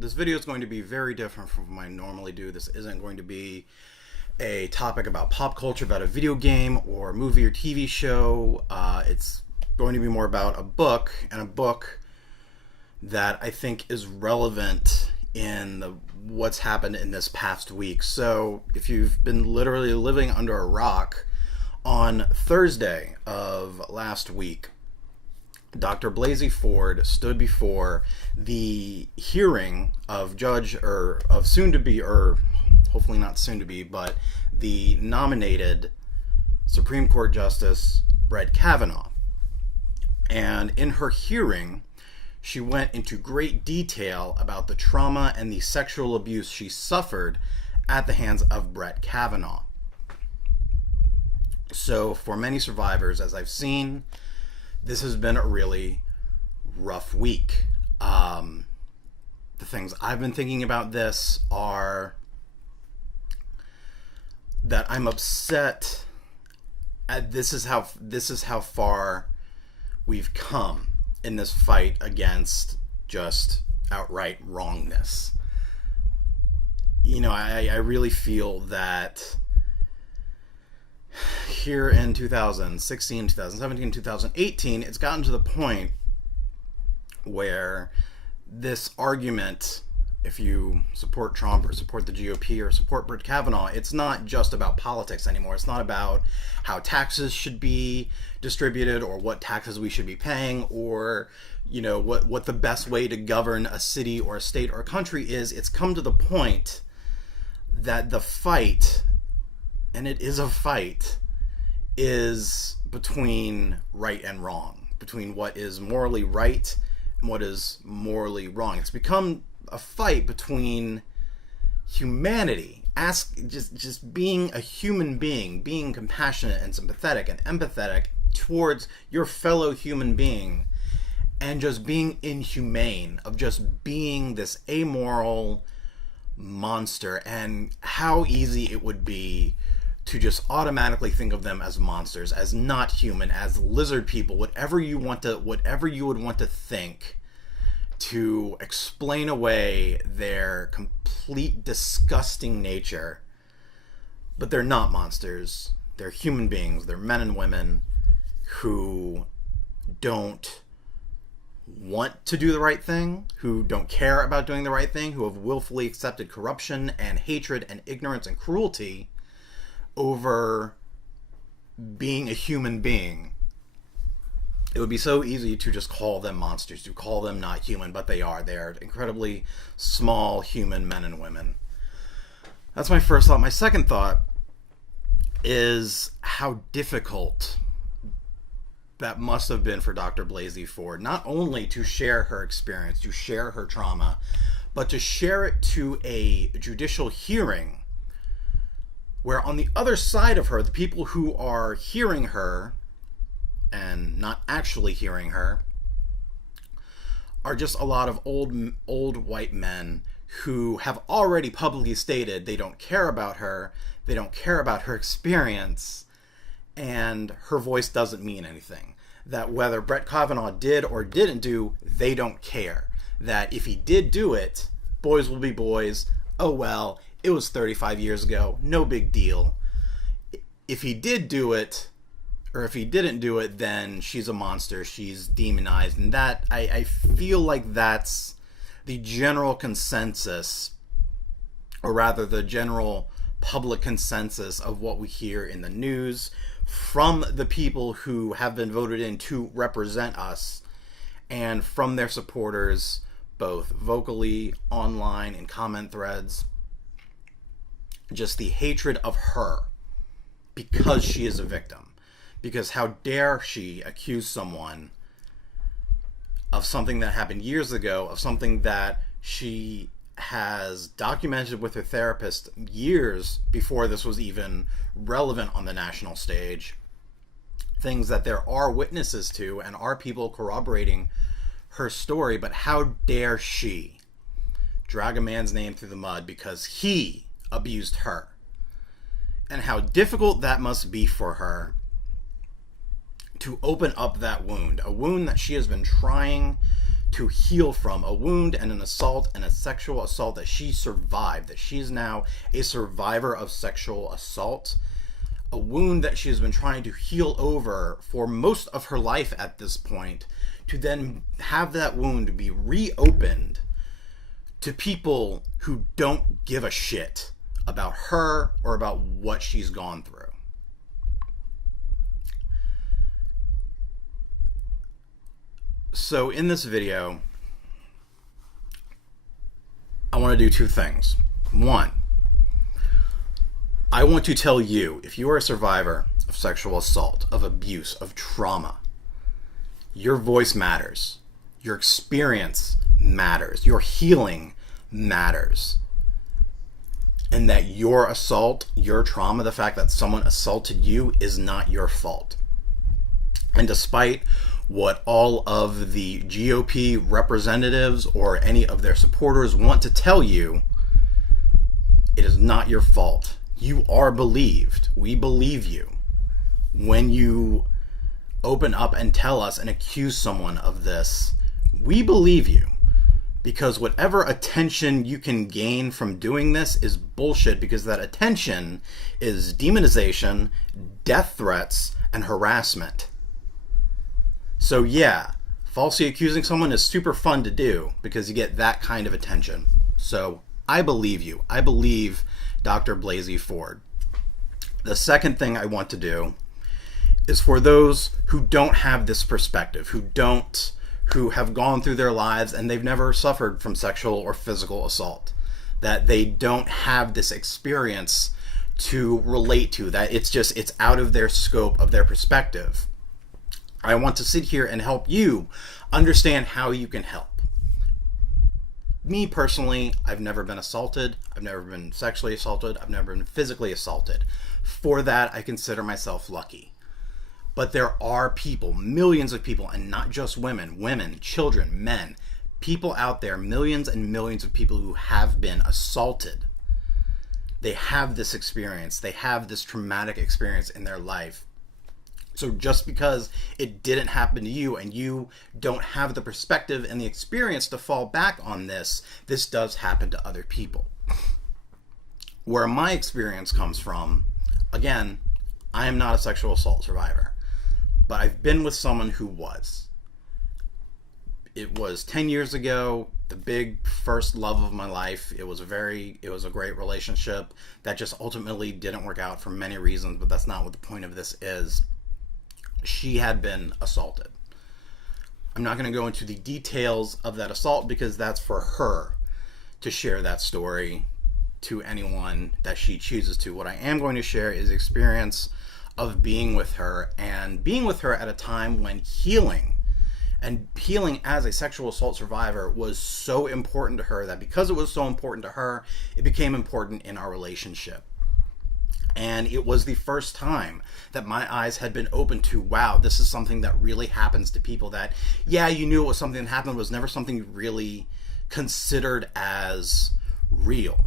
this video is going to be very different from what I normally do. This isn't going to be a topic about pop culture, about a video game or movie or TV show. It's going to be more about a book, and a book that I think is relevant in what's happened in this past week. So if you've been literally living under a rock, on Thursday of last week, Dr. Blasey Ford stood before the hearing of hopefully not soon to be, but the nominated Supreme Court Justice Brett Kavanaugh. And in her hearing, she went into great detail about the trauma and the sexual abuse she suffered at the hands of Brett Kavanaugh. So for many survivors, as I've seen, this has been a really rough week. The things I've been thinking about this are that I'm upset at this is how far we've come in this fight against just outright wrongness. You know, I really feel that here in 2016, 2017, 2018, it's gotten to the point where this argument, if you support Trump or support the GOP or support Brett Kavanaugh, it's not just about politics anymore. It's not about how taxes should be distributed or what taxes we should be paying or, you know, what the best way to govern a city or a state or a country is. It's come to the point that the fight, and it is a fight, is between right and wrong, between what is morally right and what is morally wrong. It's become a fight between humanity, just being a human being, being compassionate and sympathetic and empathetic towards your fellow human being, and just being inhumane, of just being this amoral monster, and how easy it would be to just automatically think of them as monsters, as not human, as lizard people, whatever you would want to think, to explain away their complete disgusting nature. But they're not monsters. They're human beings. They're men and women who don't want to do the right thing, who don't care about doing the right thing, who have willfully accepted corruption and hatred and ignorance and cruelty over being a human being. It would be so easy to just call them monsters, to call them not human, but they are. They are incredibly small human men and women. That's my first thought. My second thought is how difficult that must have been for Dr. Blasey Ford, not only to share her experience, to share her trauma, but to share it to a judicial hearing where on the other side of her, the people who are hearing her and not actually hearing her are just a lot of old white men who have already publicly stated they don't care about her, they don't care about her experience, and her voice doesn't mean anything. That whether Brett Kavanaugh did or didn't do, they don't care. That if he did do it, boys will be boys. Oh well, it was 35 years ago, no big deal. If he did do it, or if he didn't do it, then she's a monster, she's demonized. And that, I feel like that's the general consensus, or rather the general public consensus of what we hear in the news from the people who have been voted in to represent us, and from their supporters, both vocally, online, in comment threads. Just the hatred of her because she is a victim. Because how dare she accuse someone of something that happened years ago, of something that she has documented with her therapist years before this was even relevant on the national stage. Things that there are witnesses to and are people corroborating her story, but how dare she drag a man's name through the mud because he abused her. And how difficult that must be for her to open up that wound, a wound that she has been trying to heal from, a wound and an assault and a sexual assault that she survived, that she's now a survivor of sexual assault, a wound that she has been trying to heal over for most of her life at this point, to then have that wound be reopened to people who don't give a shit about her or about what she's gone through. So in this video, I want to do two things. One, I want to tell you, if you are a survivor of sexual assault, of abuse, of trauma, your voice matters. Your experience matters. Your healing matters. And that your assault, your trauma, the fact that someone assaulted you is not your fault. And despite what all of the GOP representatives or any of their supporters want to tell you, it is not your fault. You are believed. We believe you. When you open up and tell us and accuse someone of this, we believe you. Because whatever attention you can gain from doing this is bullshit, because that attention is demonization, death threats, and harassment. So yeah, falsely accusing someone is super fun to do because you get that kind of attention. So I believe you. I believe Dr. Blasey Ford. The second thing I want to do is for those who don't have this perspective, who have gone through their lives and they've never suffered from sexual or physical assault, that they don't have this experience to relate to, that it's out of their scope of their perspective. I want to sit here and help you understand how you can help. Me personally, I've never been assaulted. I've never been sexually assaulted. I've never been physically assaulted. For that, I consider myself lucky. But there are people, millions of people, and not just women, children, men, people out there, millions and millions of people who have been assaulted. They have this experience. They have this traumatic experience in their life. So just because it didn't happen to you and you don't have the perspective and the experience to fall back on this does happen to other people. Where my experience comes from, again, I am not a sexual assault survivor, but I've been with someone who was. It was 10 years ago, the big first love of my life. It was a great relationship that just ultimately didn't work out for many reasons, but that's not what the point of this is. She had been assaulted. I'm not going to go into the details of that assault because that's for her to share that story to anyone that she chooses to. What I am going to share is the experience of being with her, and being with her at a time when healing as a sexual assault survivor was so important to her, that because it was so important to her, it became important in our relationship. And it was the first time that my eyes had been open to, wow, this is something that really happens to people, that, yeah, you knew it was something that happened, was never something you really considered as real.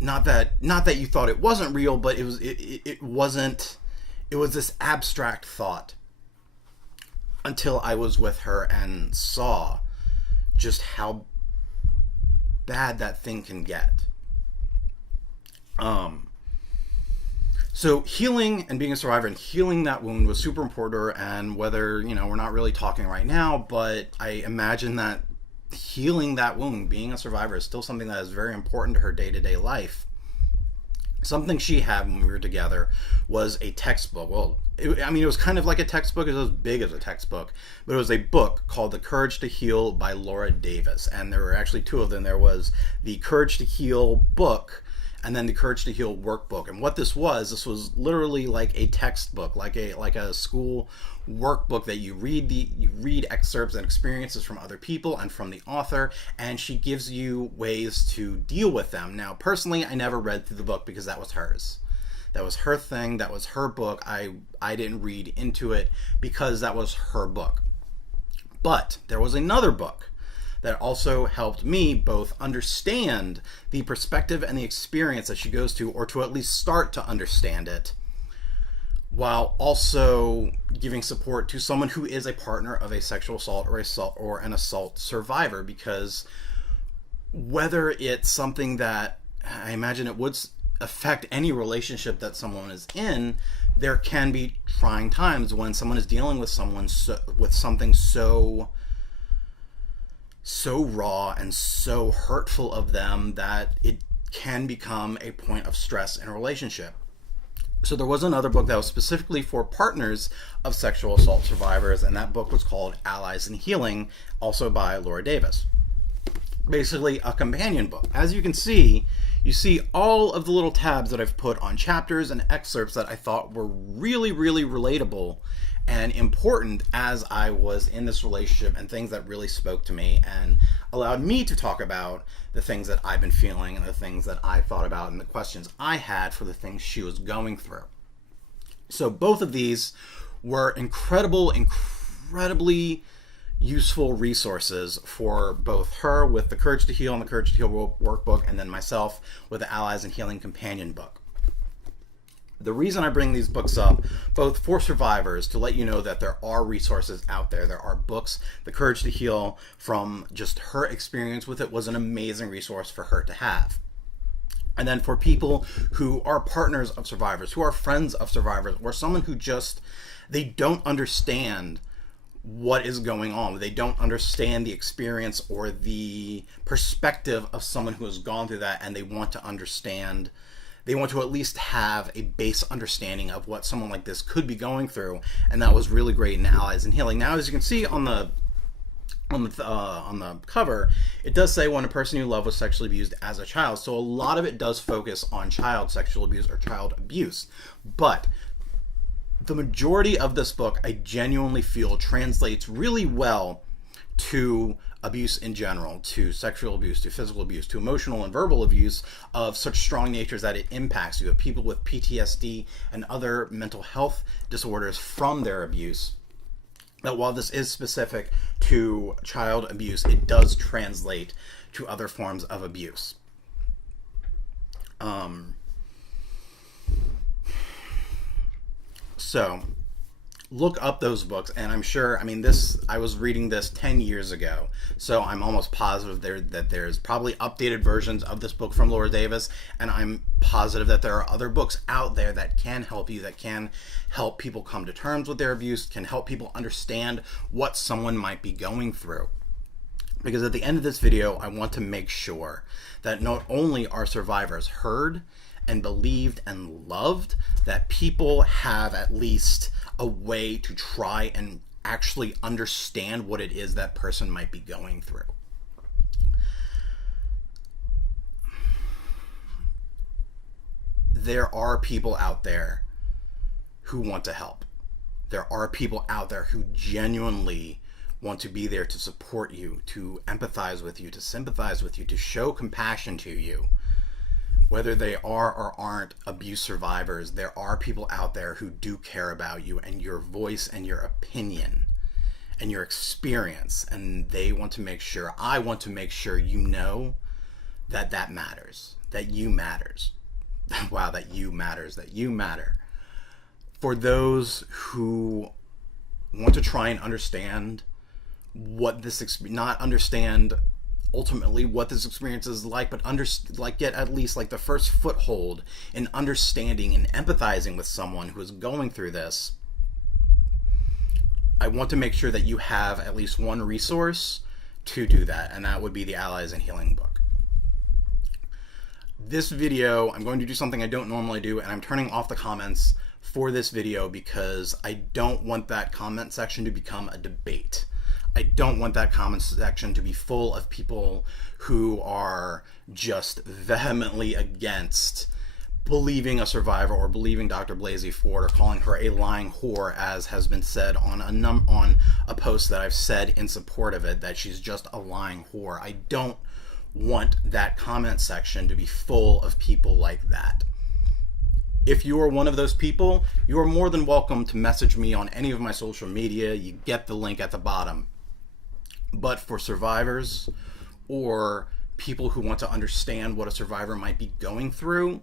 Not that you thought it wasn't real, but it wasn't, it was this abstract thought until I was with her and saw just how bad that thing can get. So healing and being a survivor and healing that wound was super important to her, and whether, we're not really talking right now, but I imagine that healing that wound, being a survivor, is still something that is very important to her day-to-day life. Something she had when we were together was a textbook. Well, it was kind of like a textbook. It was as big as a textbook, but it was a book called The Courage to Heal by Laura Davis. And there were actually two of them. There was the Courage to Heal book, and then the Courage to Heal workbook. And what this was literally like a textbook, like a school workbook that you read excerpts and experiences from other people and from the author, and she gives you ways to deal with them. Now, personally, I never read through the book because that was hers. That was her thing. That was her book. I didn't read into it because that was her book. But there was another book that also helped me both understand the perspective and the experience that she goes to, or to at least start to understand it, while also giving support to someone who is a partner of a sexual assault or an assault survivor, because whether it's something that I imagine it would affect any relationship that someone is in, there can be trying times when someone is dealing with with something so raw and so hurtful of them that it can become a point of stress in a relationship. So there was another book that was specifically for partners of sexual assault survivors, and that book was called Allies in Healing, also by Laura Davis. Basically a companion book. As you can see, you see all of the little tabs that I've put on chapters and excerpts that I thought were really, really relatable and important as I was in this relationship, and things that really spoke to me and allowed me to talk about the things that I've been feeling and the things that I thought about and the questions I had for the things she was going through. So both of these were incredibly useful resources for both her with the Courage to Heal and the Courage to Heal workbook, and then myself with the Allies in Healing companion book. The reason I bring these books up, both for survivors, to let you know that there are resources out there. There are books. The Courage to Heal, from just her experience with it, was an amazing resource for her to have. And then for people who are partners of survivors, who are friends of survivors, or someone who just, they don't understand what is going on. They don't understand the experience or the perspective of someone who has gone through that, and they want to understand, they want to at least have a base understanding of what someone like this could be going through. And that was really great in Allies in Healing. Now, as you can see on the cover, it does say when a person you love was sexually abused as a child. So a lot of it does focus on child sexual abuse or child abuse. But the majority of this book, I genuinely feel, translates really well to abuse in general, to sexual abuse, to physical abuse, to emotional and verbal abuse of such strong natures that it impacts you. Of people with PTSD and other mental health disorders from their abuse, that while this is specific to child abuse, it does translate to other forms of abuse. So look up those books, and I'm sure, I mean, I was reading this 10 years ago, so I'm almost positive that there's probably updated versions of this book from Laura Davis, and I'm positive that there are other books out there that can help you, that can help people come to terms with their abuse, can help people understand what someone might be going through. Because at the end of this video, I want to make sure that not only are survivors heard and believed and loved, that people have at least a way to try and actually understand what it is that person might be going through. There are people out there who want to help. There are people out there who genuinely want to be there to support you, to empathize with you, to sympathize with you, to show compassion to you. Whether they are or aren't abuse survivors, there are people out there who do care about you and your voice and your opinion and your experience, and they want to make sure, I want to make sure you know that that matters, that you matters. Wow, that you matters, that you matter. For those who want to try and understand what this not understand ultimately what this experience is like, but get at least like the first foothold in understanding and empathizing with someone who is going through this, I want to make sure that you have at least one resource to do that, and that would be the Allies in Healing book. This video, I'm going to do something I don't normally do, and I'm turning off the comments for this video because I don't want that comment section to become a debate. I don't want that comment section to be full of people who are just vehemently against believing a survivor or believing Dr. Blasey Ford or calling her a lying whore, as has been said on a post that I've said in support of it, that she's just a lying whore. I don't want that comment section to be full of people like that. If you are one of those people, you are more than welcome to message me on any of my social media. You get the link at the bottom. But for survivors or people who want to understand what a survivor might be going through,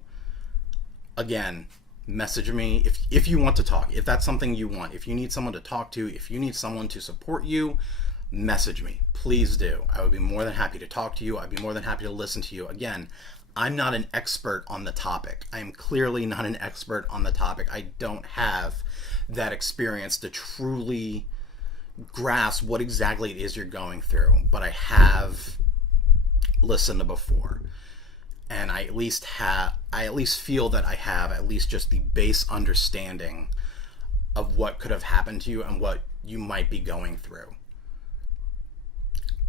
again, Message me if you want to talk, if that's something you want, if you need someone to talk to, if you need someone to support you, message me. Please do. I would be more than happy to talk to you. I'd be more than happy to listen to you. Again, I'm not an expert on the topic. I am clearly not an expert on the topic. I don't have that experience to truly grasp what exactly it is you're going through, but I have listened to before. And I at least feel that I have at least just the base understanding of what could have happened to you and what you might be going through.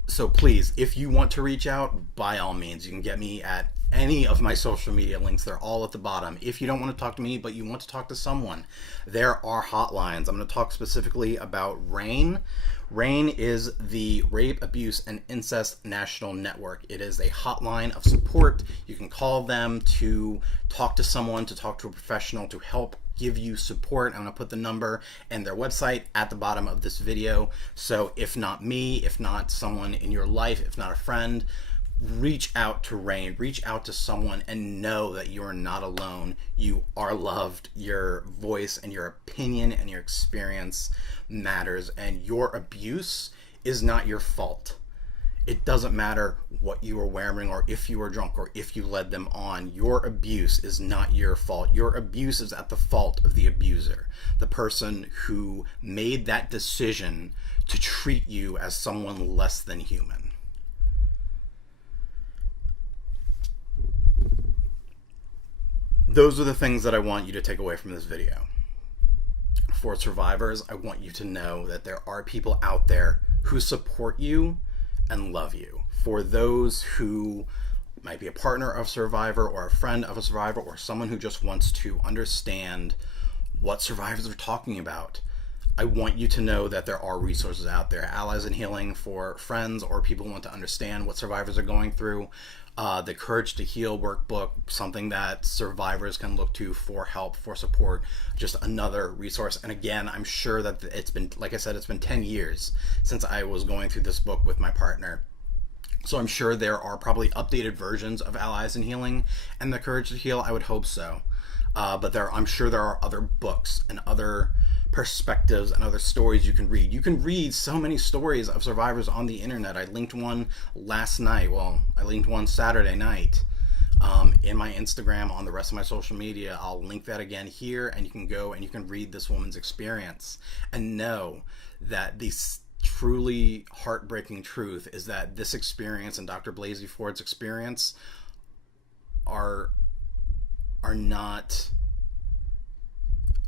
So please, if you want to reach out, by all means, you can get me at any of my social media links. They're all at the bottom. If you don't want to talk to me, but you want to talk to someone, there are hotlines. I'm going to talk specifically about RAINN. RAINN is the Rape, Abuse, and Incest National Network. It is a hotline of support. You can call them to talk to someone, to talk to a professional, to help give you support. I'm going to put the number and their website at the bottom of this video. So if not me, if not someone in your life, if not a friend, reach out to RAINN, reach out to someone, and know that you are not alone. You are loved. Your voice and your opinion and your experience matters, and your abuse is not your fault. It doesn't matter what you were wearing or if you were drunk or if you led them on. Your abuse is not your fault. Your abuse is at the fault of the abuser, the person who made that decision to treat you as someone less than human. Those are the things that I want you to take away from this video. For survivors, I want you to know that there are people out there who support you and love you. For those who might be a partner of a survivor or a friend of a survivor or someone who just wants to understand what survivors are talking about, I want you to know that there are resources out there. Allies in Healing for friends or people who want to understand what survivors are going through. The Courage to Heal workbook, something that survivors can look to for help, for support, just another resource. And again, I'm sure that it's been, like I said, it's been 10 years since I was going through this book with my partner. So I'm sure there are probably updated versions of Allies in Healing and The Courage to Heal. I would hope so. But I'm sure there are other books and other perspectives and other stories you can read. You can read so many stories of survivors on the internet. I linked one last night. Well, I linked one Saturday night in my Instagram, on the rest of my social media. I'll link that again here, and you can go and you can read this woman's experience and know that the truly heartbreaking truth is that this experience and Dr. Blasey Ford's experience are not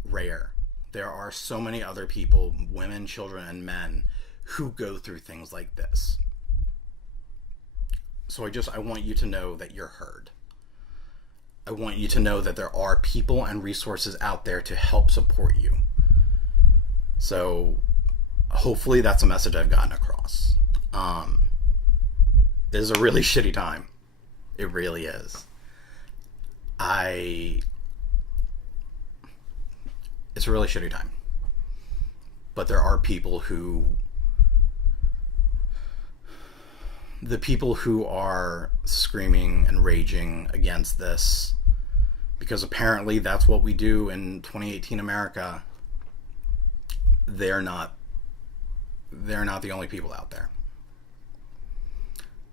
rare. There are so many other people, women, children, and men, who go through things like this. So I want you to know that you're heard. I want you to know that there are people and resources out there to help support you. So hopefully that's a message I've gotten across. This is a really shitty time. It really is. It's a really shitty time. But there are people the people who are screaming and raging against this, because apparently that's what we do in 2018 America. They're not the only people out there.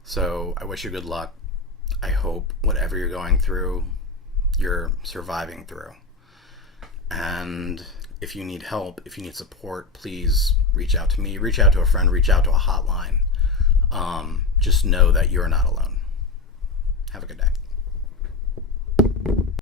So I wish you good luck. I hope whatever you're going through, you're surviving through. And if you need help, if you need support, please reach out to me, reach out to a friend, reach out to a hotline. Just know that you're not alone. Have a good day.